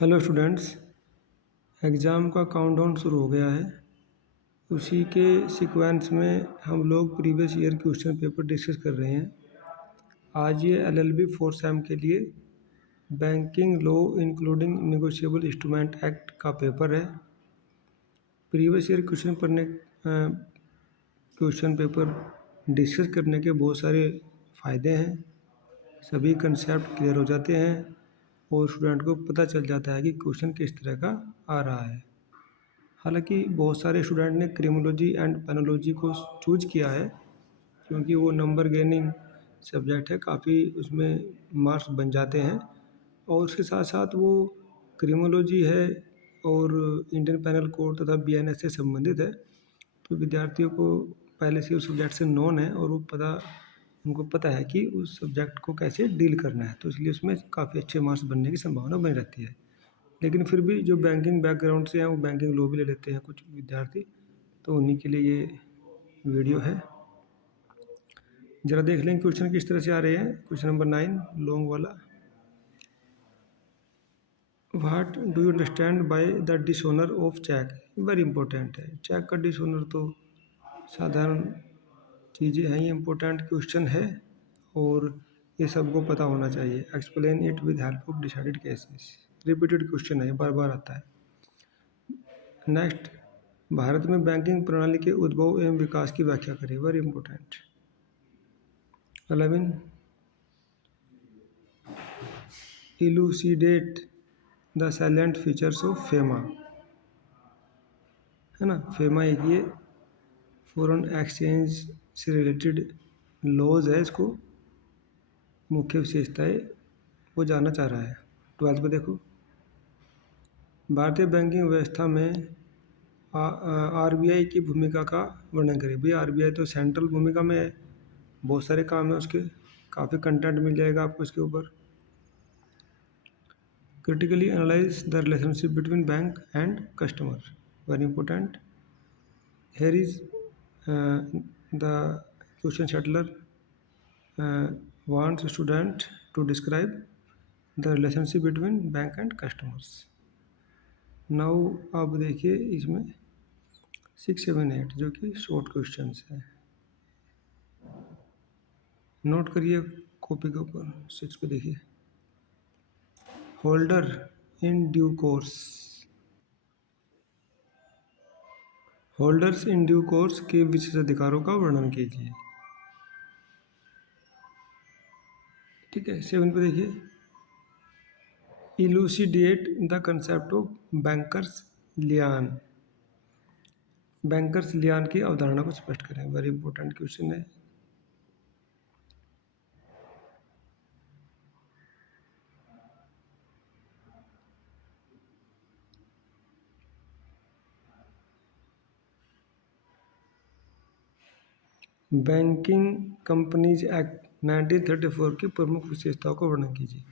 Hello students. Exam का countdown शुरू हो गया है। उसी के सीक्वेंस में हम लोग previous year question paper discuss कर रहे हैं। आज ये एलएलबी फोर्थ सेम के लिए banking law including negotiable instrument act का पेपर है। Previous year question paper discuss करने के बहुत सारे फ़ायदे हैं। सभी कंसेप्ट क्लियर हो जाते हैं और स्टूडेंट को पता चल जाता है कि क्वेश्चन किस तरह का आ रहा है। हालांकि बहुत सारे स्टूडेंट ने क्रिमिनोलॉजी एंड पेनोलॉजी को चूज किया है क्योंकि वो नंबर गेनिंग सब्जेक्ट है, काफ़ी उसमें मार्क्स बन जाते हैं। और उसके साथ साथ वो क्रिमिनोलॉजी है और इंडियन पैनल कोड तथा बीएनएस से संबंधित है, तो विद्यार्थियों को पहले से उस सब्जेक्ट से नॉन है और उनको पता है कि उस सब्जेक्ट को कैसे डील करना है, तो इसलिए उसमें काफ़ी अच्छे मार्क्स बनने की संभावना बनी रहती है। लेकिन फिर भी जो बैंकिंग बैकग्राउंड से हैं वो बैंकिंग लॉ भी ले लेते हैं कुछ विद्यार्थी, तो उन्हीं के लिए ये वीडियो है। ज़रा देख लें क्वेश्चन किस तरह से आ रहे हैं। क्वेश्चन नंबर 9 लॉन्ग वाला, what do you understand by the dishonour of cheque. Very important है। चेक का डिसऑनर तो साधारण चीज़ें हैं, ये इम्पोर्टेंट क्वेश्चन है और ये सबको पता होना चाहिए। Explain it with help of decided cases. Repeated question है, बार बार आता है। नेक्स्ट, भारत में बैंकिंग प्रणाली के उद्भव एवं विकास की व्याख्या करें। Very important. 11, elucidate the silent features of FEMA, है ना। फेमा एक ये फॉरेन एक्सचेंज से रिलेटेड लॉज है, इसको मुख्य विशेषताएं वो जानना चाह रहा है। 12 पे देखो, भारतीय बैंकिंग व्यवस्था में आरबीआई की भूमिका का वर्णन करें। भाई आरबीआई तो सेंट्रल भूमिका में है, बहुत सारे काम है उसके, काफ़ी कंटेंट मिल जाएगा आपको इसके ऊपर। Critically analyse the relationship between bank and customer, very important. Here is the question settler wants student to describe the relationship between bank and customers. Now अब देखिए इसमें 6, 7, 8 जो कि शॉर्ट क्वेश्चंस है, नोट करिए कॉपी के ऊपर। 6 पे देखिए, holder in due course, holders in due course के विशेषाधिकारों का वर्णन कीजिए। ठीक है। 7 पे देखिए, elucidate the concept of bankers lien, bankers lien की अवधारणा को स्पष्ट करें। वेरी इंपॉर्टेंट क्वेश्चन है। बैंकिंग कंपनीज एक्ट 1934 की प्रमुख विशेषताओं का वर्णन कीजिए।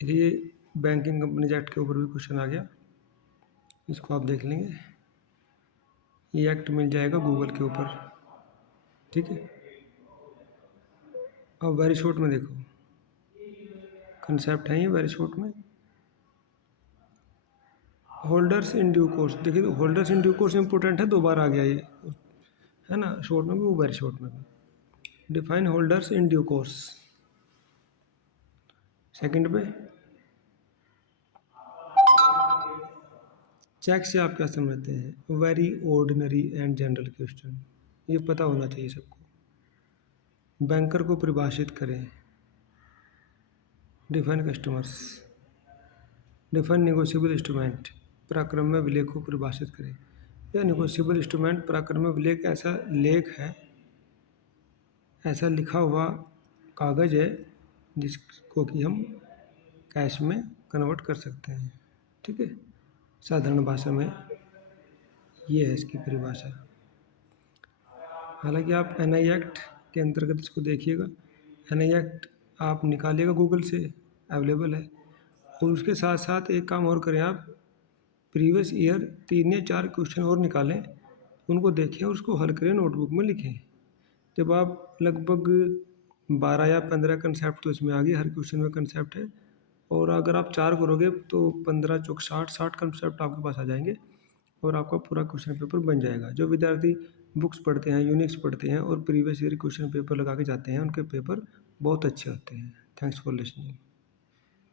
ये बैंकिंग कंपनीज एक्ट के ऊपर भी क्वेश्चन आ गया, इसको आप देख लेंगे। ये एक्ट मिल जाएगा गूगल के ऊपर, ठीक है। अब वेरी शॉर्ट में देखो, कंसेप्ट है ये वेरी शॉर्ट में। होल्डर्स इन ड्यू कोर्स, देखिए तो holders in due course important है, 2 बार आ गया ये, है ना, शॉर्ट में भी वो वेरी शॉर्ट में भी। Define holders in due course. Second पे, चेक से आप क्या समझते हैं। Very ordinary and general question, ये पता होना चाहिए सबको। बैंकर को परिभाषित करें। Define customers. Define negotiable instrument, पराक्रम में विलेख को परिभाषित करें। यह नेगोशिएबल इंस्ट्रूमेंट पराक्रम में विलेख ऐसा लेख है, ऐसा लिखा हुआ कागज़ है जिसको कि हम कैश में कन्वर्ट कर सकते हैं, ठीक है। साधारण भाषा में ये है इसकी परिभाषा। हालांकि आप एनआई एक्ट के अंतर्गत इसको देखिएगा। एनआई एक्ट आप निकालिएगा गूगल से, अवेलेबल है। और उसके साथ साथ एक काम और करें आप, प्रीवियस ईयर 3 या 4 क्वेश्चन और निकालें, उनको देखें और उसको हल करें, नोटबुक में लिखें। जब आप लगभग 12 या 15 कंसेप्ट तो इसमें आ गए, हर क्वेश्चन में कंसेप्ट है, और अगर आप 4 करोगे तो 15 चौक 60 कंसेप्ट आपके पास आ जाएंगे और आपका पूरा क्वेश्चन पेपर बन जाएगा। जो विद्यार्थी बुक्स पढ़ते हैं, यूनिक्स पढ़ते हैं और प्रीवियस ईयर क्वेश्चन पेपर लगा के जाते हैं, उनके पेपर बहुत अच्छे होते हैं। Thanks for listening.